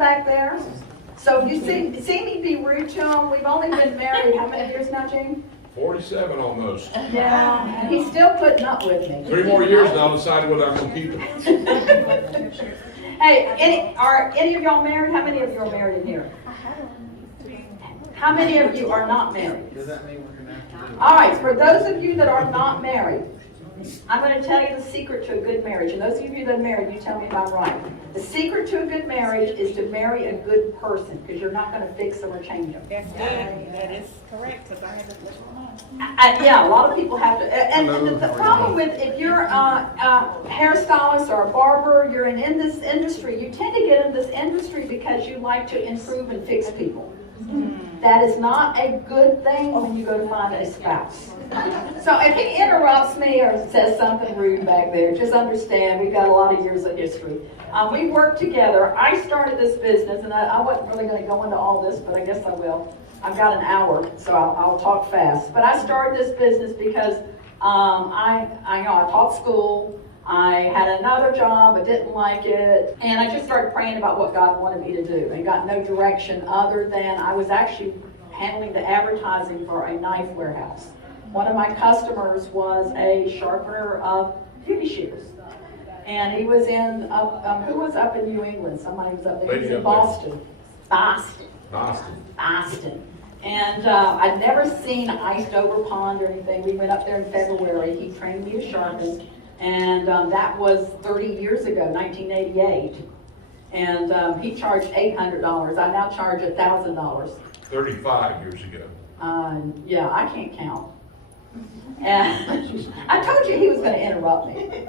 back there. So you see me be rude to him. We've only been married, how many years now, Gene? 47 almost. Yeah, and he's still putting up with me. 3 more years and I'll decide whether I'm going to keep it. Hey, are any of y'all married? How many of you are married in here? How many of you are not married? Does that mean we're going to have to do it? All right, for those of you that are not married, I'm going to tell you the secret to a good marriage. And those of you that are married, you tell me if I'm right. The secret to a good marriage is to marry a good person, because you're not going to fix them or change them. That's good. That is correct, because I had to flip them on. Yeah, a lot of people have to. And the problem with, if you're a hairstylist or a barber, you're in this industry, you tend to get in this industry because you like to improve and fix people. That is not a good thing when you go to find a spouse. So if he interrupts me or says something rude back there, just understand we've got a lot of years of history. We worked together. I started this business, and I wasn't really going to go into all this, but I guess I will. I've got an hour, so I'll talk fast. But I started this business because I taught school. I had another job, I didn't like it, and I just started praying about what God wanted me to do and got no direction other than I was actually handling the advertising for a knife warehouse. One of my customers was a sharpener of beauty shears, and he was in, who was up in New England? Somebody was up there, he was in Boston. Boston. And I'd never seen an iced over pond or anything. We went up there in February, he trained me to sharpen. And that was 30 years ago, 1988. And he charged $800. I now charge $1,000. 35 years ago. Yeah, I can't count. And I told you he was going to interrupt me.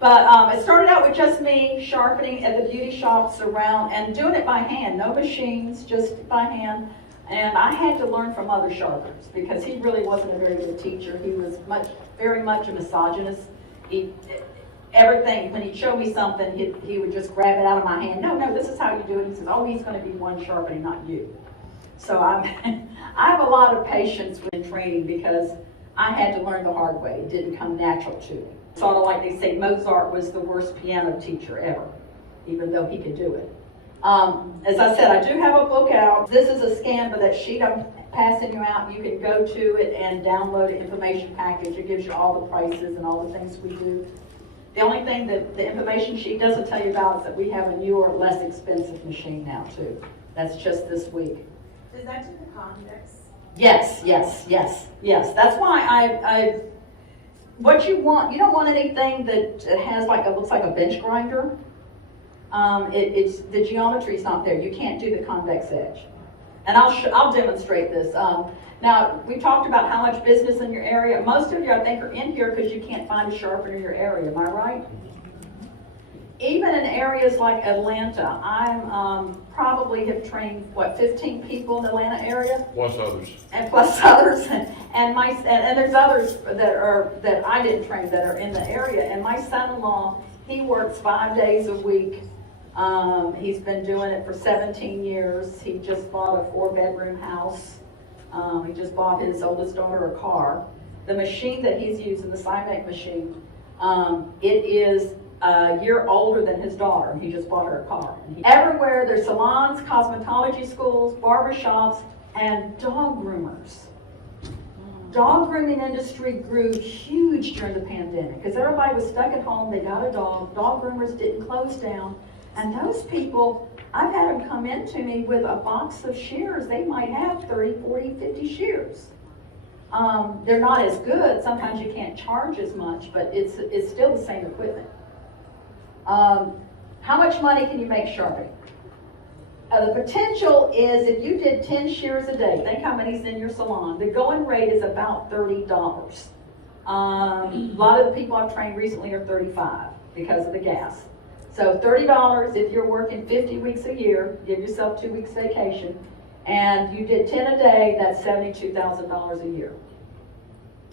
But it started out with just me sharpening at the beauty shops around and doing it by hand. No machines, just by hand. And I had to learn from other sharpeners because he really wasn't a very good teacher. He was very much a misogynist. Everything, when he'd show me something, he would just grab it out of my hand. No, this is how you do it. He says, oh, he's going to be one sharpening, not you. So I have a lot of patience with training because I had to learn the hard way. It didn't come natural to me. Sort of like they say Mozart was the worst piano teacher ever, even though he could do it. As I said, I do have a book out. This is a scan, but that sheet I'm passing you out, you can go to it and download an information package. It gives you all the prices and all the things we do. The only thing that the information sheet doesn't tell you about is that we have a newer, less expensive machine now too. That's just this week. Does that do the convex? Yes. That's why what you want, you don't want anything that has looks like a bench grinder. It's the geometry is not there. You can't do the convex edge. And I'll demonstrate this. Now, we talked about how much business in your area. Most of you, I think, are in here because you can't find a sharpener in your area. Am I right? Even in areas like Atlanta, I'm probably have trained, 15 people in the Atlanta area? Plus others. And plus others. And there's others that I didn't train that are in the area. And my son-in-law, he works 5 days a week. He's been doing it for 17 years. He just bought a 4-bedroom house. He just bought his oldest daughter a car. The machine that he's using, the Cymek machine, it is a year older than his daughter. He just bought her a car. Everywhere there's salons, cosmetology schools, barbershops, and dog groomers. Dog grooming industry grew huge during the pandemic because everybody was stuck at home. They got a dog. Dog groomers didn't close down. And those people, I've had them come in to me with a box of shears. They might have 30, 40, 50 shears. They're not as good. Sometimes you can't charge as much, but it's still the same equipment. How much money can you make sharpening? The potential is if you did 10 shears a day, think how many's in your salon. The going rate is about $30. A lot of the people I've trained recently are $35 because of the gas. So $30 if you're working 50 weeks a year, give yourself 2 weeks vacation, and you did 10 a day, that's $72,000 a year.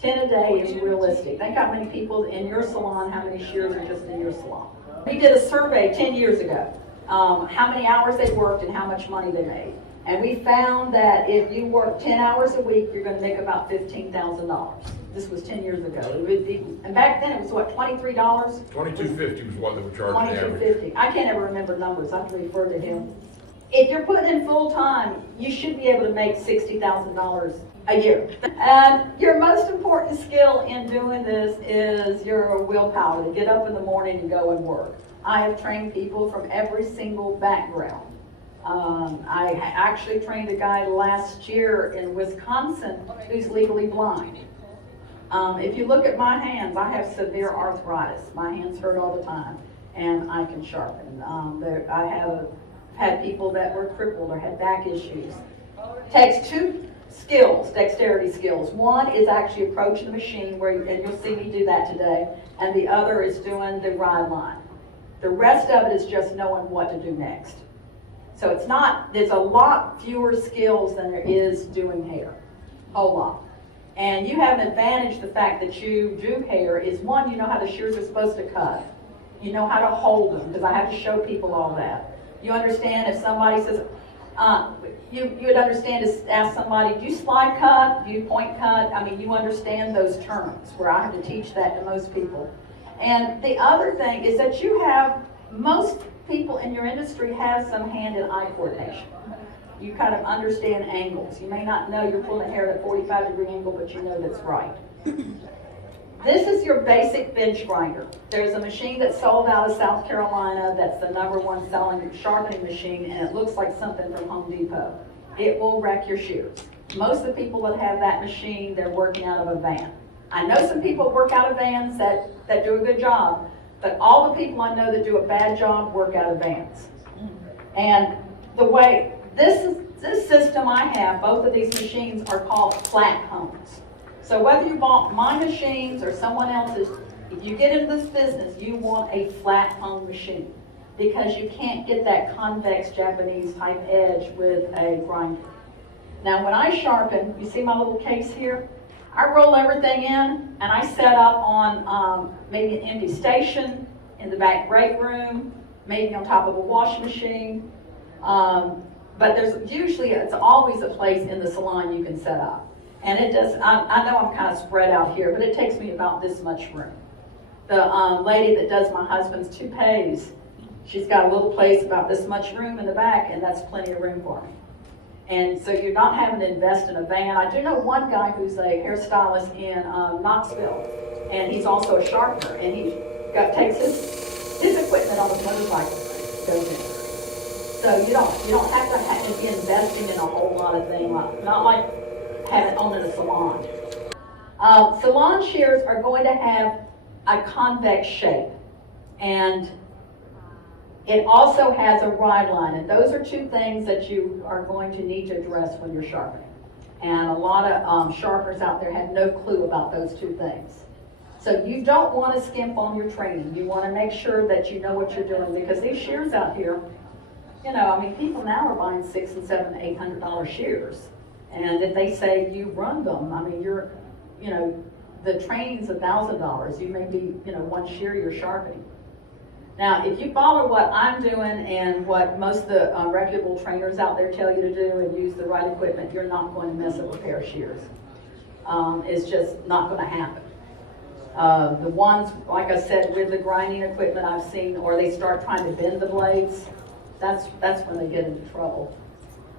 10 a day is realistic. Think how many people in your salon, how many shears are just in your salon. We did a survey 10 years ago, how many hours they worked and how much money they made. And we found that if you work 10 hours a week, you're going to make about $15,000. This was 10 years ago. It would be, and back then it was what, $23? $22.50 was what they were charging average. $22.50. I can't ever remember numbers. I have to refer to him. if you're putting in full time, you should be able to make $60,000 a year. And your most important skill in doing this is your willpower to get up in the morning and go and work. I have trained people from every single background. I actually trained a guy last year in Wisconsin who's legally blind. If you look at my hands, I have severe arthritis. My hands hurt all the time, and I can sharpen. I have had people that were crippled or had back issues. Takes two skills, dexterity skills. One is actually approaching the machine, and you'll see me do that today, and the other is doing the ride line. The rest of it is just knowing what to do next. So there's a lot fewer skills than there is doing hair, a whole lot. And you have an advantage, the fact that you do hair is one, you know how the shears are supposed to cut. You know how to hold them, because I have to show people all that. You understand if somebody says, you would understand to ask somebody, do you slide cut, do you point cut? I mean, you understand those terms, where I have to teach that to most people. And the other thing is that most people in your industry have some hand and eye coordination. You kind of understand angles. You may not know you're pulling hair at a 45-degree angle, but you know that's right. This is your basic bench grinder. There's a machine that's sold out of South Carolina that's the #1 selling sharpening machine, and it looks like something from Home Depot. It will wreck your shears. Most of the people that have that machine, they're working out of a van. I know some people work out of vans that do a good job, but all the people I know that do a bad job work out of vans. And the way this system I have, both of these machines are called flat hones. So whether you bought my machines or someone else's, if you get into this business, you want a flat hone machine, because you can't get that convex Japanese type edge with a grinder. Now when I sharpen, you see my little case here? I roll everything in, and I set up on maybe an empty station in the back break room, maybe on top of a washing machine. But it's always a place in the salon you can set up. And it does, I know I'm kind of spread out here, but it takes me about this much room. The lady that does my husband's toupees, she's got a little place about this much room in the back, and that's plenty of room for me. And so you're not having to invest in a van. I do know one guy who's a hairstylist in Knoxville, and he's also a sharpener, and he takes his equipment on his motorcycle, goes in. So you don't have to be investing in a whole lot of things, not like having owned a salon. Salon shears are going to have a convex shape, and it also has a ride line, and those are two things that you are going to need to address when you're sharpening. And a lot of sharpeners out there have no clue about those two things. So you don't want to skimp on your training. You want to make sure that you know what you're doing, because these shears out here, people now are buying $600 and $700 and $800 shears. And if they say you run them, the training's $1,000. You may be, one shear you're sharpening. Now, if you follow what I'm doing and what most of the reputable trainers out there tell you to do and use the right equipment, you're not going to mess up a pair of shears. It's just not going to happen. The ones, like I said, with the grinding equipment I've seen, or they start trying to bend the blades, that's when they get into trouble.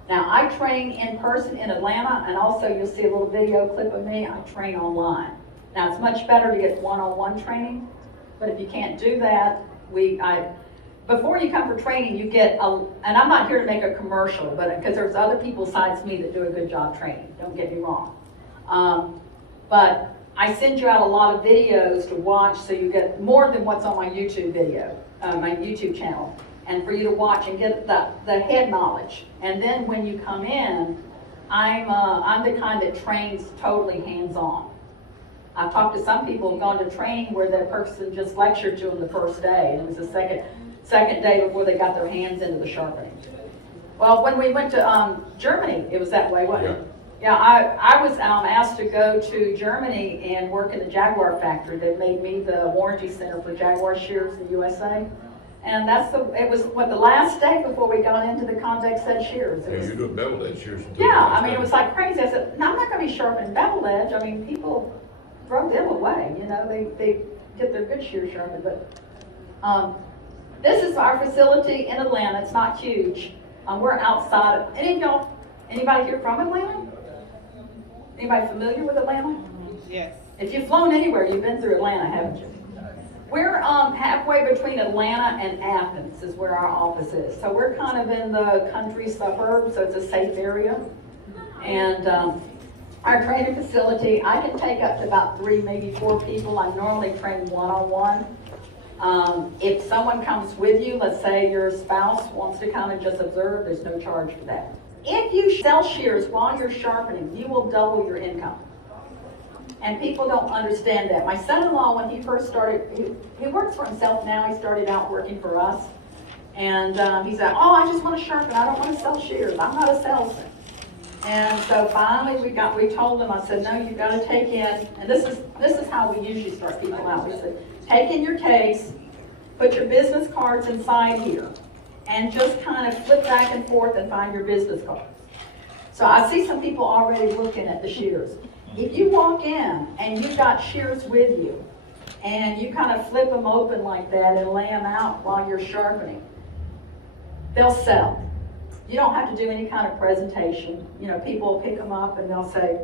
Now, I train in person in Atlanta, and also you'll see a little video clip of me. I train online. Now, it's much better to get one-on-one training, but if you can't do that, before you come for training, you get and I'm not here to make a commercial, but because there's other people besides me that do a good job training, don't get me wrong. But I send you out a lot of videos to watch, so you get more than what's on my YouTube video, my YouTube channel, and for you to watch and get the head knowledge. And then when you come in, I'm the kind that trains totally hands-on. I've talked to some people who've gone to training where the person just lectured to them the first day, and it was the second day before they got their hands into the sharpening. Well, when we went to Germany, it was that way, wasn't it? Yeah, I was asked to go to Germany and work in the Jaguar factory. They made me the warranty center for Jaguar shears in the USA. And it was the last day before we got into the convex edge shears. You do bevel edge shears. Yeah, it was like crazy. I said, no, I'm not going to be sharpening bevel edge. People throw them away, they get their good shears sharpened. But this is our facility in Atlanta. It's not huge. We're outside of, any of y'all, anybody here from Atlanta? Anybody familiar with Atlanta? Yes. If you've flown anywhere, you've been through Atlanta, haven't you? We're halfway between Atlanta and Athens is where our office is. So we're kind of in the country suburbs, so it's a safe area. And our training facility, I can take up to about 3, maybe 4 people. I normally train one-on-one. If someone comes with you, let's say your spouse wants to come and just observe, there's no charge for that. If you sell shears while you're sharpening, you will double your income. And people don't understand that. My son-in-law, when he first started, he works for himself now. He started out working for us. And he said, oh, I just want to sharpen. I don't want to sell shears. I'm not a salesman. And so finally we told him, I said, no, you've got to take in, and this is how we usually start people out. We said, take in your case, put your business cards inside here, and just kind of flip back and forth and find your business cards. So I see some people already looking at the shears. If you walk in and you've got shears with you, and you kind of flip them open like that and lay them out while you're sharpening, they'll sell. You don't have to do any kind of presentation. You know, people will pick them up and they'll say,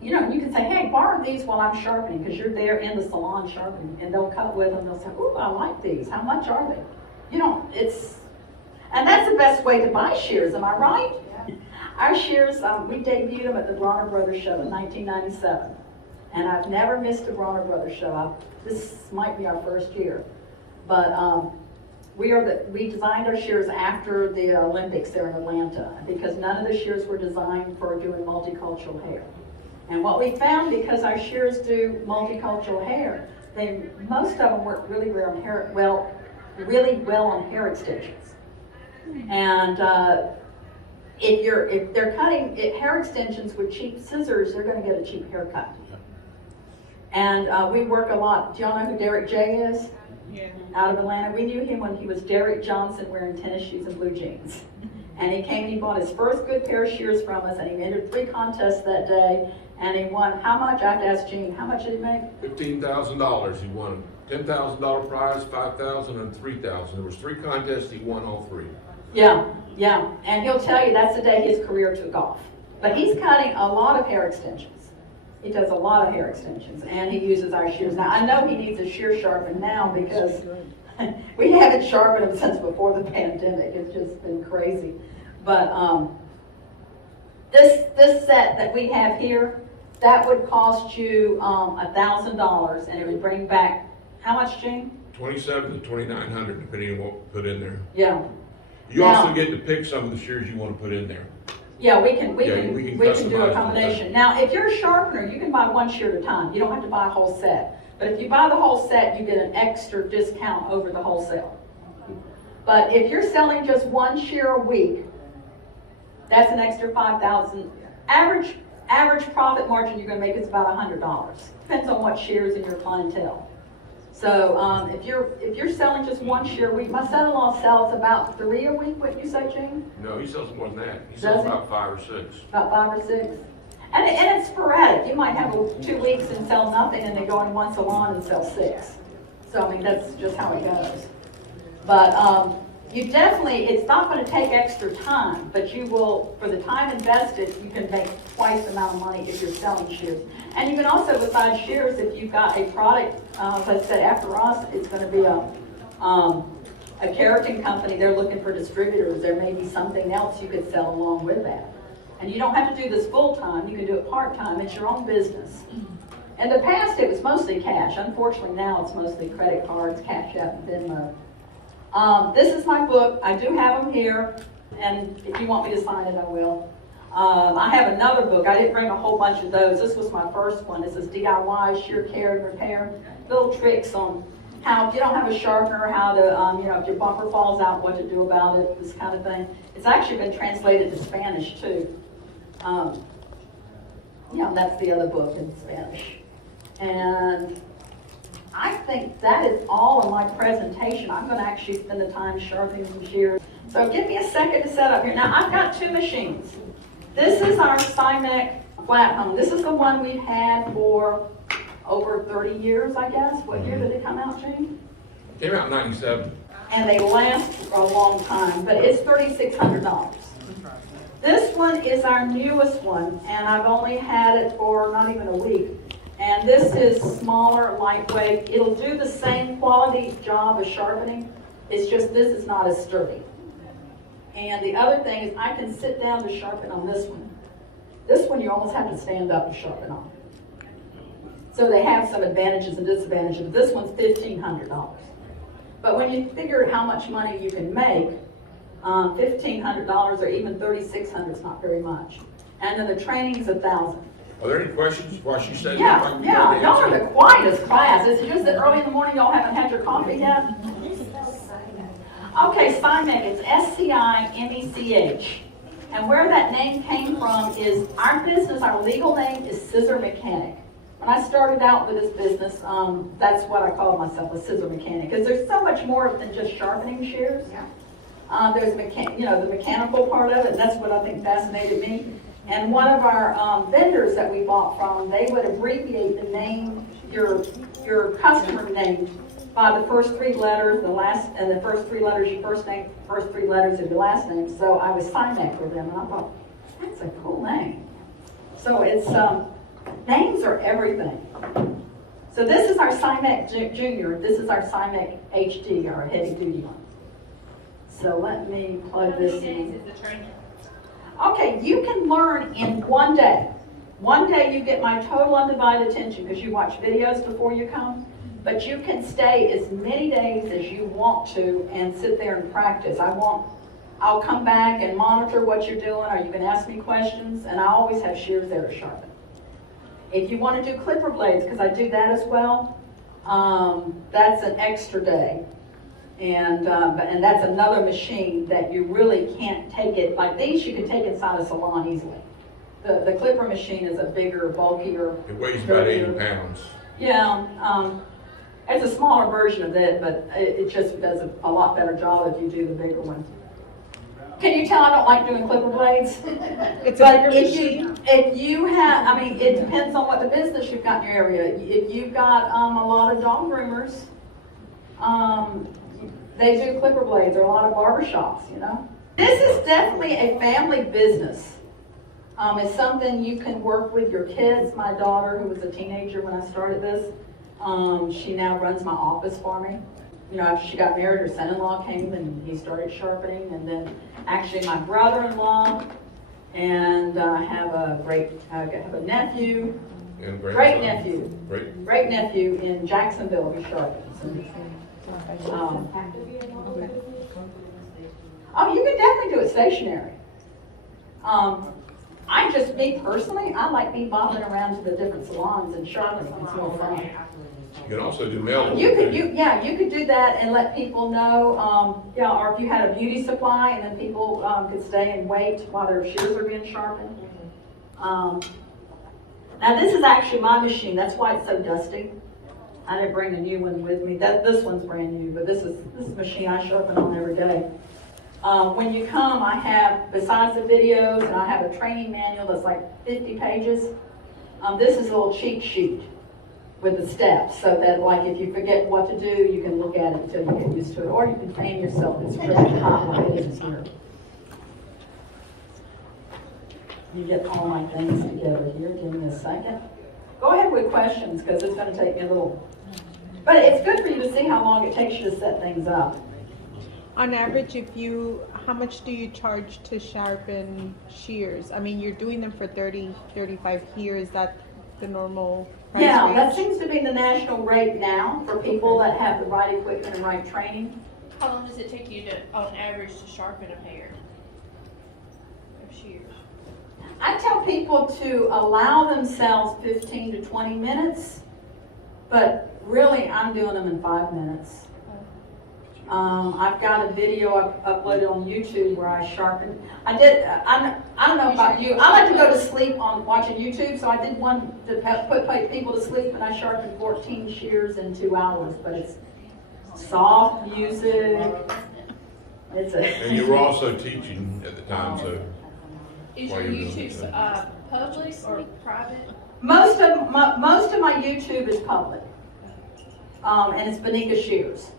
you know, you can say, hey, borrow these while I'm sharpening, because you're there in the salon sharpening, and they'll cut with them. They'll say, ooh, I like these. How much are they? You know, and that's the best way to buy shears, am I right? Yeah. Our shears, we debuted them at the Bronner Brothers show in 1997. And I've never missed a Bronner Brothers show. This might be our first year. But we designed our shears after the Olympics there in Atlanta, because none of the shears were designed for doing multicultural hair. And what we found, because our shears do multicultural hair, most of them work really well on hair extensions. And if they're cutting hair extensions with cheap scissors, they're going to get a cheap haircut. And we work a lot. Do y'all know who Derek J is? Yeah. Out of Atlanta. We knew him when he was Derek Johnson wearing tennis shoes and blue jeans. And he came and he bought his first good pair of shears from us, and he entered 3 contests that day, and he won how much? I have to ask Gene, how much did he make? $15,000. He won a $10,000 prize, $5,000, and $3,000. There was 3 contests. He won all 3. Yeah. And he'll tell you that's the day his career took off. But he's cutting a lot of hair extensions. He does a lot of hair extensions, and he uses our shears. Now, I know he needs a shear sharpen now, because we haven't sharpened them since before the pandemic. It's just been crazy. But this set that we have here, that would cost you $1,000, and it would bring back, how much, Gene? $2,700 to $2,900, depending on what we put in there. Yeah. You also get to pick some of the shears you want to put in there. Yeah, we can do customize a combination. Now, if you're a sharpener, you can buy 1 shear at a time. You don't have to buy a whole set. But if you buy the whole set, you get an extra discount over the wholesale. But if you're selling just 1 shear a week, that's an extra $5,000. Average profit margin you're going to make is about $100. Depends on what shears in your clientele. So if you're selling just 1 shear a week, my son-in-law sells about 3 a week. What did you say, Gene? No, he sells more than that. He sells about 5 or 6. About 5 or 6. And it's sporadic. You might have 2 weeks and sell nothing, and they go in one salon and sell 6. So I mean, that's just how it goes. But it's not going to take extra time, but you will, for the time invested, you can make twice the amount of money if you're selling shears. And you can also, besides shears, if you've got a product, let's say after us, it's going to be a keratin company, they're looking for distributors. There may be something else you could sell along with that. And you don't have to do this full-time, you can do it part-time, it's your own business. In the past, it was mostly cash. Unfortunately, now it's mostly credit cards, Cash App, and Venmo. This is my book. I do have them here, and if you want me to sign it, I will. I have another book. I didn't bring a whole bunch of those. This was my first one. This is DIY, Shear Care and Repair. Little tricks on how, if you don't have a sharpener, how to, if your bumper falls out, what to do about it, this kind of thing. It's actually been translated to Spanish, too. That's the other book in Spanish. And I think that is all of my presentation. I'm going to actually spend the time sharpening some shears. So give me a second to set up here. Now, I've got 2 machines. This is our Cymek flat home. This is the one we've had for over 30 years, I guess. What year did it come out, Gene? Came out in 97. and they last a long time, but it's $3,600. This one is our newest one, and I've only had it for not even a week. And this is smaller, lightweight. It'll do the same quality job as sharpening. It's just this is not as sturdy. And the other thing is I can sit down to sharpen on this one. This one you almost have to stand up to sharpen on. So they have some advantages and disadvantages, but this one's $1,500. But when you figure how much money you can make, $1,500 or even $3,600 is not very much. And then the training's $1,000. Are there any questions while she says that? Yeah, y'all are the quietest class. It's just that early in the morning y'all haven't had your coffee yet. Okay, Steinmech, it's S-T-I-M-E-C-H. And where that name came from is our business, our legal name is Scissor Mechanic. When I started out with this business, that's what I called myself, a scissor mechanic, because there's so much more than just sharpening shears. There's the mechanical part of it, and that's what I think fascinated me. And one of our vendors that we bought from, they would abbreviate the name, your customer name, by the first three letters, the first three letters your first name, first three letters of your last name. So I was Steinmech with them, and I thought, that's a cool name. So it's names are everything. So this is our Steinmech Junior. This is our Steinmech HD, our heavy duty one. So let me plug this in. Okay, you can learn in one day. One day you get my total undivided attention because you watch videos before you come. But you can stay as many days as you want to and sit there and practice. I'll come back and monitor what you're doing, or you can ask me questions, and I always have shears there to sharpen. If you want to do clipper blades, because I do that as well, that's an extra day. And that's another machine that you really can't take it, like these you can take inside a salon easily. The clipper machine is a bigger, bulkier. It weighs about 80 pounds. Yeah, it's a smaller version of it, but it just does a lot better job if you do the bigger one. Can you tell I don't like doing clipper blades? But if you have, I mean, it depends on what the business you've got in your area. If you've got a lot of dog groomers, they do clipper blades, or a lot of barber shops, you know. This is definitely a family business. It's something you can work with your kids. My daughter, who was a teenager when I started this, she now runs my office for me. You know, after she got married, her son-in-law came and he started sharpening, and then actually my brother-in-law, and I have a nephew, great nephew in Jacksonville who sharpens. Oh, you can definitely do it stationary. Me personally, I like me bobbing around to the different salons and sharpening. It's more fun. You can also do mail. You could do that and let people know, or if you had a beauty supply and then people could stay and wait while their shears are being sharpened. Now this is actually my machine. That's why it's so dusty. I didn't bring a new one with me. This one's brand new, but this is a machine I sharpen on every day. When you come, I have, besides the videos, and I have a training manual that's like 50 pages. This is a little cheat sheet with the steps, so that like if you forget what to do, you can look at it until you get used to it, or you can train yourself. It's really hot like it is here. You get all my things together here. Give me a second. Go ahead with questions, because it's going to take me a little. But it's good for you to see how long it takes you to set things up. On average, how much do you charge to sharpen shears? I mean, you're doing them for 30, 35 here. Is that the normal price range? That seems to be the national rate now for people that have the right equipment and right training. How long does it take you to, on average, to sharpen a pair of shears? I tell people to allow themselves 15 to 20 minutes, but really I'm doing them in 5 minutes. I've got a video I've uploaded on YouTube where I sharpened. I don't know about you. I like to go to sleep on watching YouTube, so I did one to put people to sleep, and I sharpened 14 shears in 2 hours. But it's soft music. And you were also teaching at the time, so. Is your YouTube public or private? Most of my YouTube is public, and it's Bonika Shears.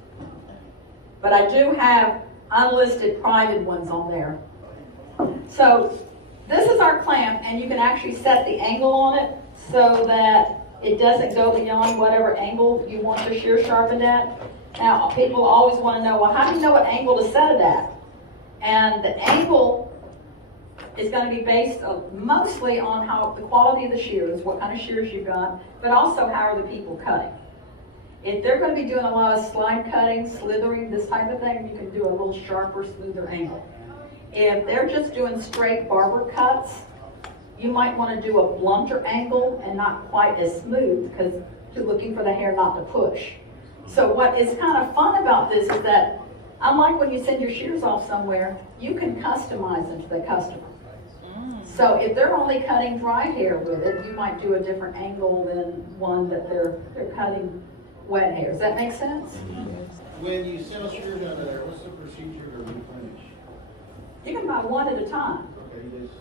But I do have unlisted private ones on there. So this is our clamp, and you can actually set the angle on it so that it doesn't go beyond whatever angle you want your shear sharpened at. Now, people always want to know, well, how do you know what angle to set it at? And the angle is going to be based mostly on how the quality of the shears, what kind of shears you've got, but also how are the people cutting. If they're going to be doing a lot of slide cutting, slithering, this type of thing, you can do a little sharper, smoother angle. If they're just doing straight barber cuts, you might want to do a blunter angle and not quite as smooth because you're looking for the hair not to push. So what is kind of fun about this is that unlike when you send your shears off somewhere, you can customize them to the customer. So if they're only cutting dry hair with it, you might do a different angle than one that they're cutting wet hair. Does that make sense? When you sell shears out of there, what's the procedure to replenish? You can buy one at a time. Okay, just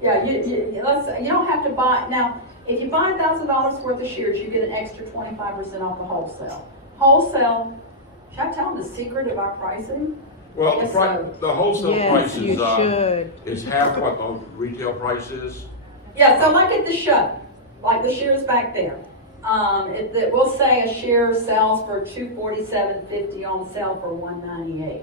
Yeah, you don't have to buy, now, if you buy $1,000 worth of shears, you get an extra 25% off the wholesale. Wholesale, should I tell them the secret of our pricing? Well, Yes, sir. the wholesale Yes, price you should. is half what the retail price is. Yeah, so like at the show, like the shears back there. We'll say a shear sells for $247.50 on sale for $198.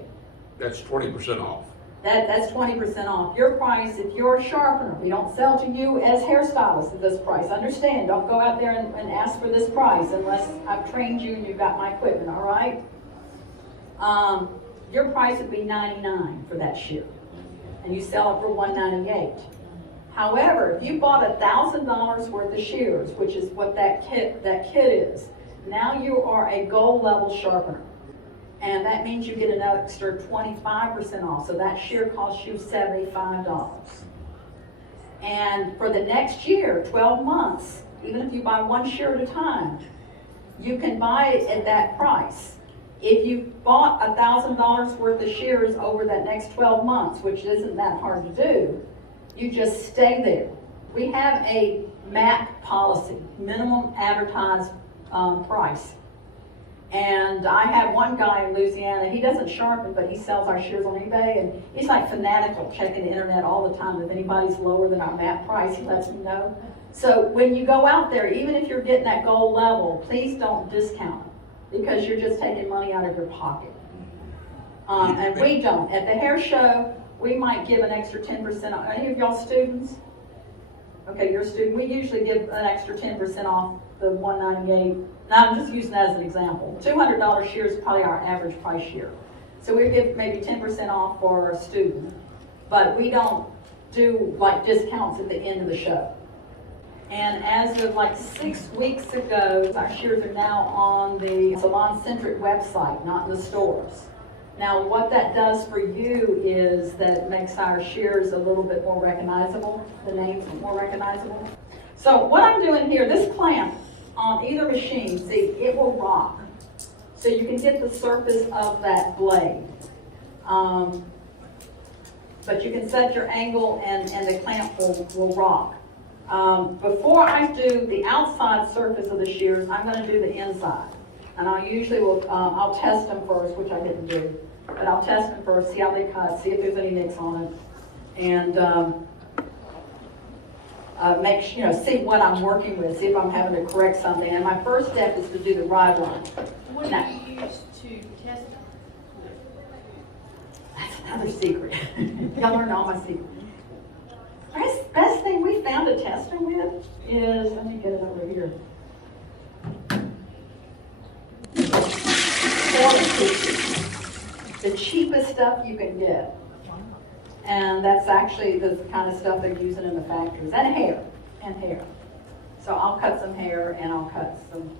That's 20% off. That's 20% off. Your price, if you're a sharpener, we don't sell to you as hairstylists at this price. Understand, don't go out there and ask for this price unless I've trained you and you've got my equipment, all right? Your price would be $99 for that shear, and you sell it for $198. However, if you bought $1,000 worth of shears, which is what that kit is, now you are a gold level sharpener. And that means you get an extra 25% off. So that shear costs you $75. And for the next year, 12 months, even if you buy one shear at a time, you can buy it at that price. If you bought $1,000 worth of shears over that next 12 months, which isn't that hard to do, you just stay there. We have a MAP policy, minimum advertised price. And I have one guy in Louisiana, he doesn't sharpen, but he sells our shears on eBay, and he's like fanatical, checking the internet all the time. If anybody's lower than our MAP price, he lets me know. So when you go out there, even if you're getting that gold level, please don't discount it, because you're just taking money out of your pocket. And we don't. At the hair show, we might give an extra 10% off. Any of y'all students? Okay, you're a student. We usually give an extra 10% off the $198. Now I'm just using that as an example. $200 shear is probably our average price shear. So we give maybe 10% off for a student, but we don't do like discounts at the end of the show. And as of like 6 weeks ago, our shears are now on the Salon-centric website, not in the stores. Now what that does for you is that it makes our shears a little bit more recognizable, the names more recognizable. So what I'm doing here, this clamp on either machine, see, it will rock. So you can get the surface of that blade. But you can set your angle and the clamp will rock. Before I do the outside surface of the shears, I'm going to do the inside. And I usually will, I'll test them first, which I didn't do. But I'll test them first, see how they cut, see if there's any nicks on it. And see what I'm working with, see if I'm having to correct something. And my first step is to do the ride line. What do Now, you use to test it? that's another secret. Y'all learn all my secrets. Best thing we found to test them with is, let me get it over here. The cheapest stuff you can get. And that's actually the kind of stuff they're using in the factories. And hair. So I'll cut some hair and I'll cut some.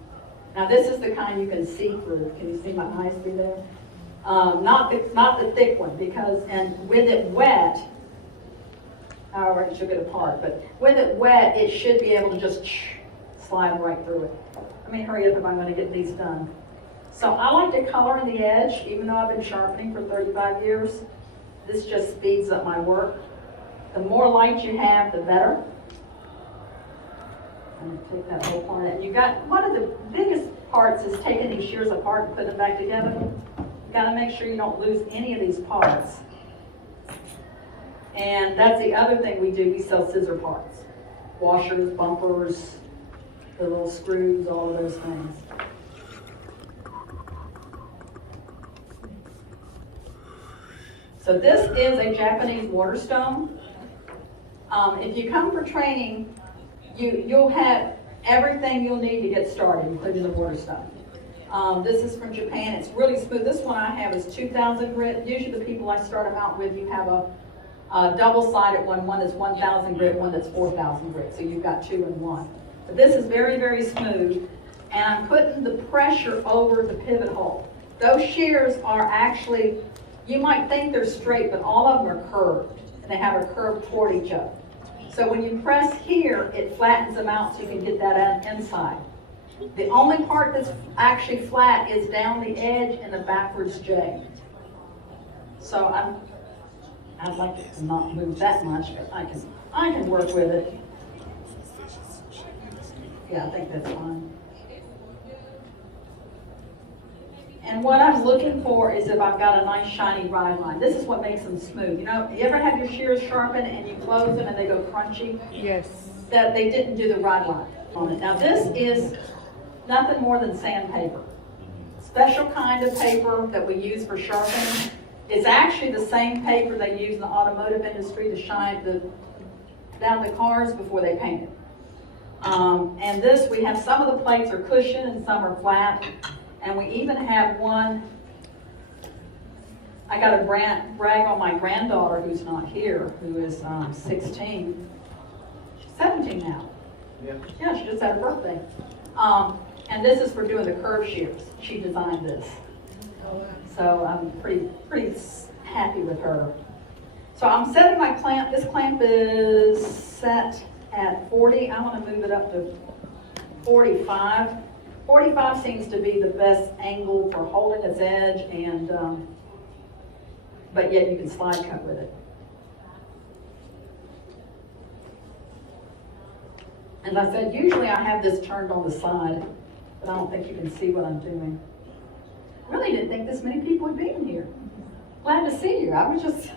Now this is the kind you can see through. Can you see my eyes through there? Not the thick one, because, and with it wet, I already took it apart, but with it wet, it should be able to just slide right through it. Let me hurry up if I'm going to get these done. So I like to color in the edge, even though I've been sharpening for 35 years. This just speeds up my work. The more light you have, the better. I'm going to take that whole part out. You got, one of the biggest parts is taking these shears apart and putting them back together. gotta make sure you don't lose any of these parts. And that's the other thing we do, we sell scissor parts. Washers, bumpers, the little screws, all of those things. So this is a Japanese water stone. If you come for training, you'll have everything you'll need to get started, including the water stone. This is from Japan. It's really smooth. This one I have is 2,000 grit. Usually the people I start them out with, you have a double-sided one that's 1,000 grit, one that's 4,000 grit. So you've got 2 in 1. But this is very, very smooth. And I'm putting the pressure over the pivot hole. Those shears are actually, you might think they're straight, but all of them are curved. And they have a curve toward each other. So when you press here, it flattens them out so you can get that inside. The only part that's actually flat is down the edge and the backwards J. So I'd like to not move that much, but I can work with it. Yeah, I think that's fine. And what I'm looking for is if I've got a nice shiny ride line. This is what makes them smooth. You know, you ever have your shears sharpened and you close them and they go crunchy? Yes. That they didn't do the ride line on it. Now this is nothing more than sandpaper. Special kind of paper that we use for sharpening. It's actually the same paper they use in the automotive industry to shine down the cars before they paint it. And this, we have some of the plates are cushioned and some are flat. And we even have one, I got to brag on my granddaughter who's not here, who is 16. She's 17 now. Yeah, she just had her birthday. And this is for doing the curve shears. She designed this. So I'm pretty happy with her. So I'm setting my clamp. This clamp is set at 40. I want to move it up to 45. 45 seems to be the best angle for holding its edge, and but yet you can slide cut with it. As I said, usually I have this turned on the side, but I don't think you can see what I'm doing. Really didn't think this many people would be in here. Glad to see you. I was just...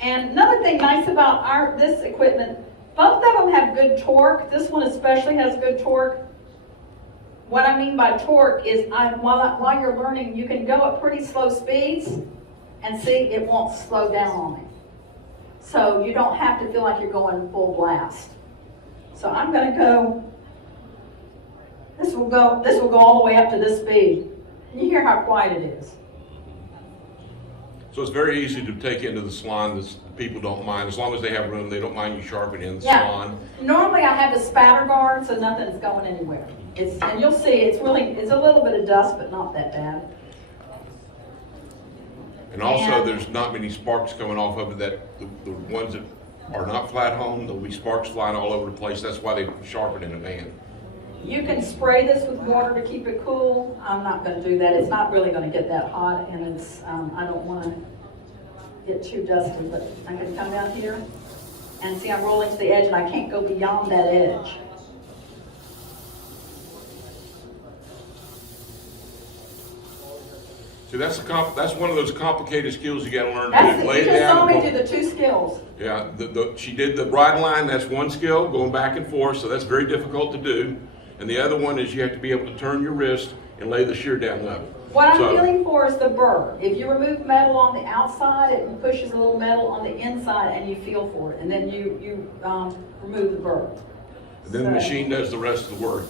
And another thing nice about this equipment, both of them have good torque. This one especially has good torque. What I mean by torque is while you're learning, you can go at pretty slow speeds and see it won't slow down on me. So you don't have to feel like you're going full blast. So I'm going to go, this will go all the way up to this speed. And you hear how quiet it is. So it's very easy to take into the salon. People don't mind, as long as they have room, they don't mind you sharpening in the salon. Normally I have the spatter guard, so nothing's going anywhere. And you'll see, it's a little bit of dust, but not that bad. And also, there's not many sparks coming off of it. The ones that are not flat home, there'll be sparks flying all over the place. That's why they sharpen in a van. You can spray this with water to keep it cool. I'm not going to do that. It's not really going to get that hot, and it's I don't want to get too dusty. But I'm going to come down here and see I'm rolling to the edge, and I can't go beyond that edge. So that's one of those complicated skills you got to learn That's to lay you it just down. saw me do the 2 skills. Yeah, she did the ride line. That's one skill, going back and forth. So that's very difficult to do. And the other one is you have to be able to turn your wrist and lay the shear down level. What I'm feeling for is the burr. If you remove metal on the outside, it pushes a little metal on the inside, and you feel for it. And then you remove the burr. And then the machine does the rest of the work.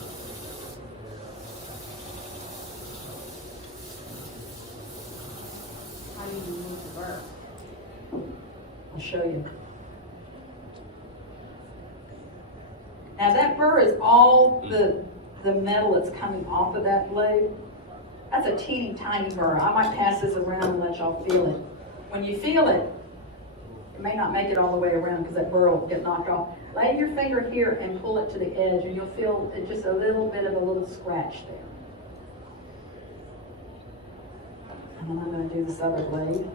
How do you remove the burr? I'll show you. Now that burr is all the metal that's coming off of that blade. That's a teeny tiny burr. I might pass this around and let y'all feel it. When you feel it, it may not make it all the way around because that burr will get knocked off. Lay your finger here and pull it to the edge, and you'll feel just a little bit of a little scratch there. And then I'm going to do this other blade.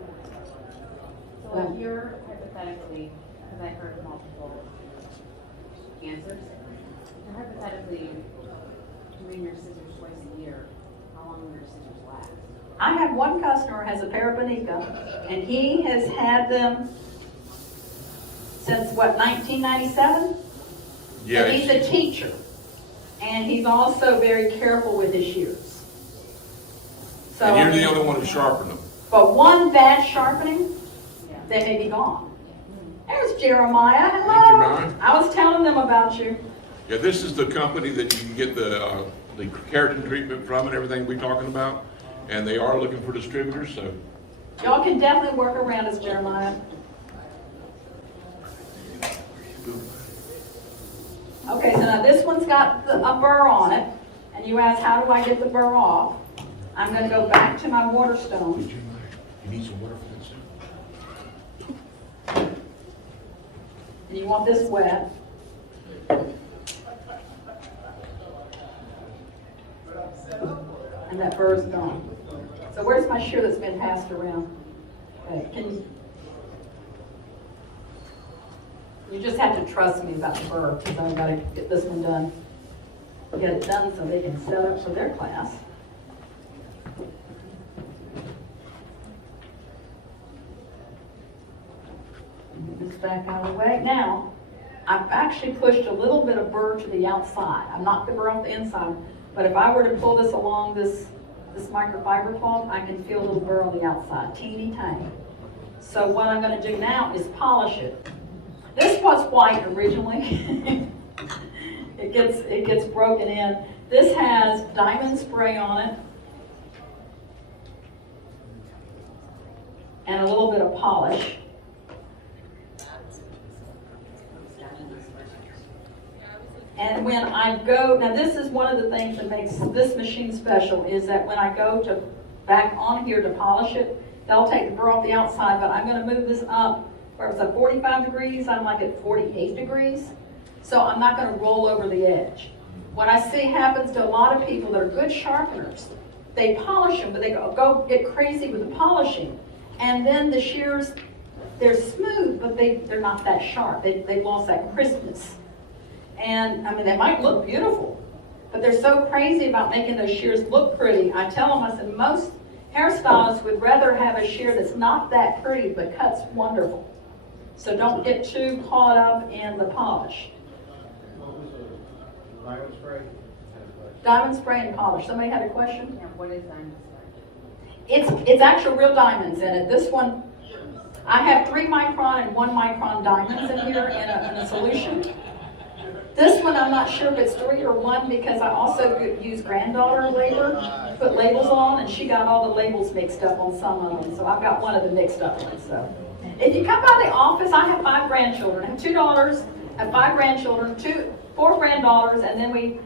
So if you're hypothetically, because I've heard multiple answers, you're hypothetically doing your scissors twice a year, how long will your scissors last? I have one customer has a pair of Bonika, and he has had them since what, 1997? Yeah, And he's a teacher, and he's also very careful with his shears. So, and you're the only one who sharpened them. but one bad sharpening, they may be gone. There's Jeremiah. Hello. Hey, Jeremiah. I was telling them about you. Yeah, this is the company that you can get the keratin treatment from and everything we're talking about. And they are looking for distributors, so. Y'all can definitely work around us, Jeremiah. Okay, so now this one's got a burr on it, and you ask, how do I get the burr off? I'm going to go back to my water stone. You need some water for that, sir? And you want this wet. And that burr's gone. So where's my shear that's been passed around? Okay, you just have to trust me about the burr, because I've got to get this one done. Get it done so they can set up for their class. Get this back out of the way. Now, I've actually pushed a little bit of burr to the outside. I knocked the burr off the inside, but if I were to pull this along this microfiber cloth, I can feel a little burr on the outside, teeny tiny. So what I'm going to do now is polish it. This was white originally. It gets broken in. This has diamond spray on it and a little bit of polish. And when I go, now this is one of the things that makes this machine special, is that when I go to back on here to polish it, they'll take the burr off the outside, but I'm going to move this up where it's at 45 degrees, I'm like at 48 degrees. So I'm not going to roll over the edge. What I see happens to a lot of people that are good sharpeners, they polish them, but they go get crazy with the polishing. And then the shears, they're smooth, but they're not that sharp. They've lost that crispness. And I mean, they might look beautiful, but they're so crazy about making those shears look pretty. I tell them, I said, most hairstylists would rather have a shear that's not that pretty, but cuts wonderful. So don't get too caught up in the polish. What was the diamond spray? Diamond spray and polish. Somebody had a question? Yeah, what is diamond spray? It's actual real diamonds in it. This one, I have 3 micron and 1 micron diamonds in here in a solution. This one, I'm not sure if it's 3 or 1, because I also use granddaughter labor, put labels on, and she got all the labels mixed up on some of them. So I've got one of the mixed up ones. So if you come by the office, I have 5 grandchildren. I have 2 daughters, I have 5 grandchildren, 4 granddaughters, and then we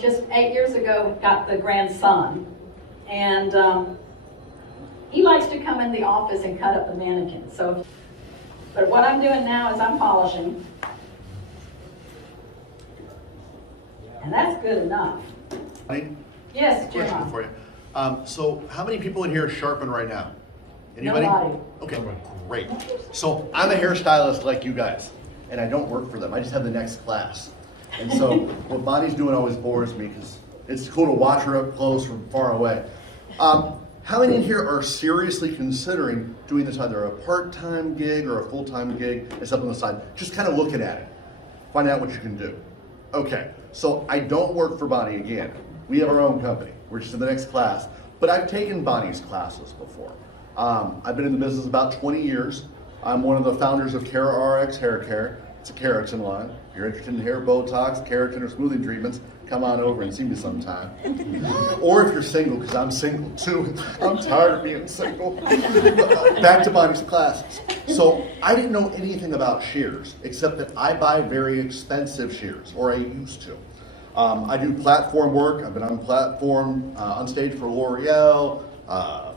just 8 years ago got the grandson. And he likes to come in the office and cut up the mannequins. So, but what I'm doing now is I'm polishing. And that's good enough. Yes, Question Jim. for you. So how many people in here sharpen right now? Anybody? Nobody. Okay, great. So I'm a hairstylist like you guys, and I don't work for them. I just have the next class. And so what Bonnie's doing always bores me, because it's cool to watch her up close from far away. How many in here are seriously considering doing this, either a part-time gig or a full-time gig and something on the side? Just kind of looking at it, find out what you can do. Okay, so I don't work for Bonnie again. We have our own company. We're just in the next class. But I've taken Bonnie's classes before. I've been in the business about 20 years. I'm one of the founders of Kera RX Hair Care. It's a keratin line. If you're interested in hair Botox, keratin, or smoothing treatments, come on over and see me sometime. Or if you're single, because I'm single too. I'm tired of being single. Back to Bonnie's classes. So I didn't know anything about shears, except that I buy very expensive shears, or I used to. I do platform work. I've been on platform, on stage for L'Oreal,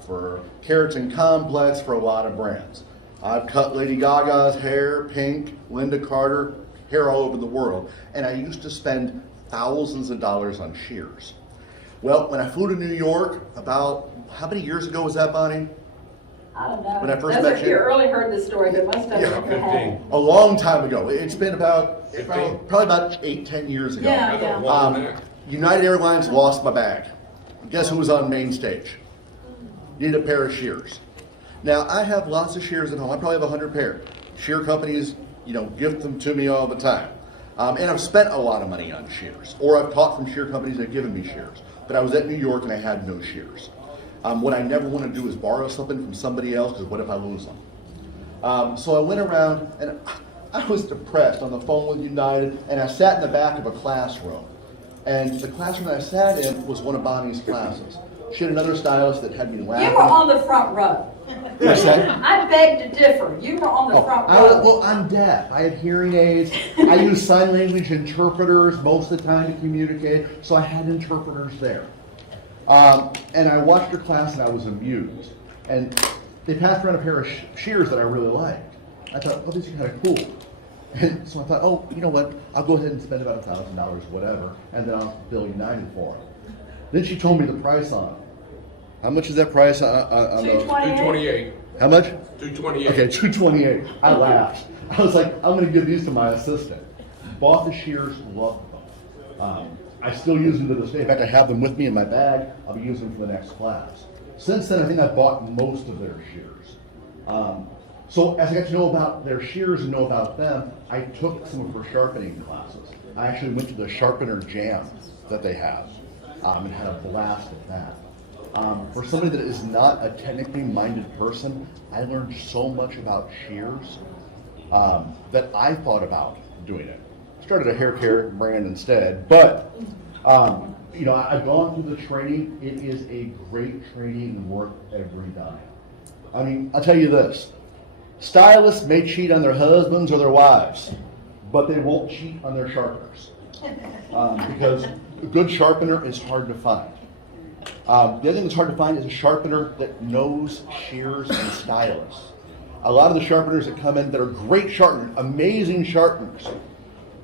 for Keratin Complex, for a lot of brands. I've cut Lady Gaga's hair, Pink, Linda Carter, hair all over the world. And I used to spend thousands of dollars on shears. Well, when I flew to New York, about, how many years ago was that, Bonnie? I don't know. When I first Those met of you. you early heard this story, but most of Yeah, you haven't. A long time ago. It's been about, 15? probably about 8-10 years ago. Yeah. I thought longer than that. United Airlines lost my bag. Guess who was on main stage? need a pair of shears. Now, I have lots of shears at home. I probably have 100 pair. Shear companies, gift them to me all the time. And I've spent a lot of money on shears, or I've taught from shear companies that have given me shears. But I was at New York and I had no shears. What I never want to do is borrow something from somebody else, because what if I lose them? So I went around and I was depressed on the phone with United, and I sat in the back of a classroom. And the classroom that I sat in was one of Bonnie's classes. She had another stylist that had me laughing. You were on the front row. What's that? I beg to differ. You were on the front row. Well, I'm deaf. I have hearing aids. I use sign language interpreters most of the time to communicate, so I had interpreters there. And I watched her class and I was amused. And they passed around a pair of shears that I really liked. I thought, oh, these are kind of cool. And so I thought, oh, you know what? I'll go ahead and spend about $1,000, whatever, and then I'll bill United for them. Then she told me the price on them. How much is that price on the? $228. How much? $228. Okay, $228. I laughed. I was like, I'm going to give these to my assistant. Bought the shears, loved them. I still use them to this day. In fact, I have them with me in my bag. I'll be using them for the next class. Since then, I think I've bought most of their shears. So as I got to know about their shears and know about them, I took some of her sharpening classes. I actually went to the sharpener jam that they have and had a blast at that. For somebody that is not a technically minded person, I learned so much about shears that I thought about doing it. Started a hair care brand instead, but I've gone through the training. It is a great training and worth every dime. I mean, I'll tell you this. Stylists may cheat on their husbands or their wives, but they won't cheat on their sharpeners. Because a good sharpener is hard to find. The other thing that's hard to find is a sharpener that knows shears and stylists. A lot of the sharpeners that come in that are great sharpeners, amazing sharpeners,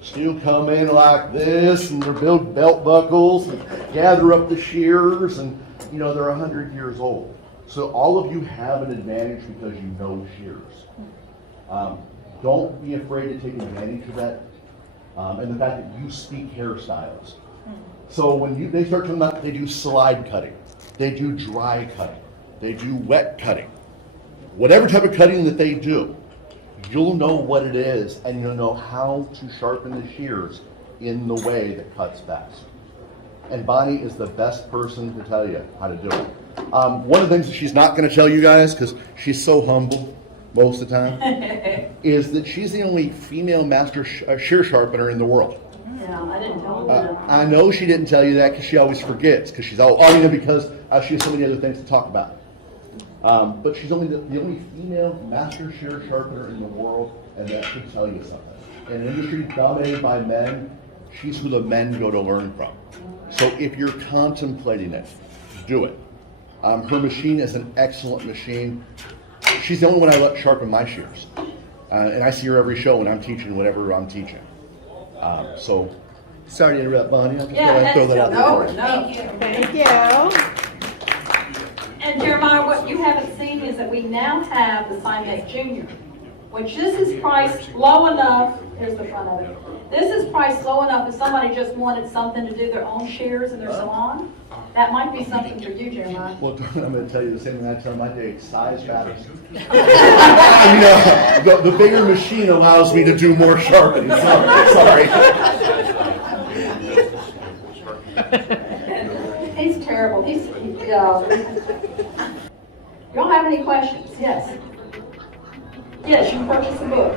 still come in like this, and they're build belt buckles and gather up the shears, and they're 100 years old. So all of you have an advantage because you know shears. Don't be afraid to take advantage of that, and the fact that you speak hairstyles. So when they start talking about, they do slide cutting, they do dry cutting, they do wet cutting. Whatever type of cutting that they do, you'll know what it is, and you'll know how to sharpen the shears in the way that cuts best. And Bonnie is the best person to tell you how to do it. One of the things that she's not going to tell you guys, because she's so humble most of the time, is that she's the only female master shear sharpener in the world. Yeah, I didn't tell her that. I know she didn't tell you that because she always forgets, because she's because she has so many other things to talk about. But she's only the only female master shear sharpener in the world, and that should tell you something. In an industry dominated by men, she's who the men go to learn from. So if you're contemplating it, do it. Her machine is an excellent machine. She's the only one I let sharpen my shears. And I see her every show when I'm teaching whatever I'm teaching. So, sorry to interrupt, Bonnie. I just thought I'd throw that out there for you. No. Thank you. And Jeremiah, what you haven't seen is that we now have the Simex Junior, which this is priced low enough. Here's the front of it. This is priced low enough if somebody just wanted something to do their own shears in their salon. That might be something for you, Jeremiah. Well, I'm going to tell you the same thing I tell my dates. Size matters. The bigger machine allows me to do more sharpening. Sorry. He's terrible. Y'all have any questions? Yes. Yes, you purchased the book.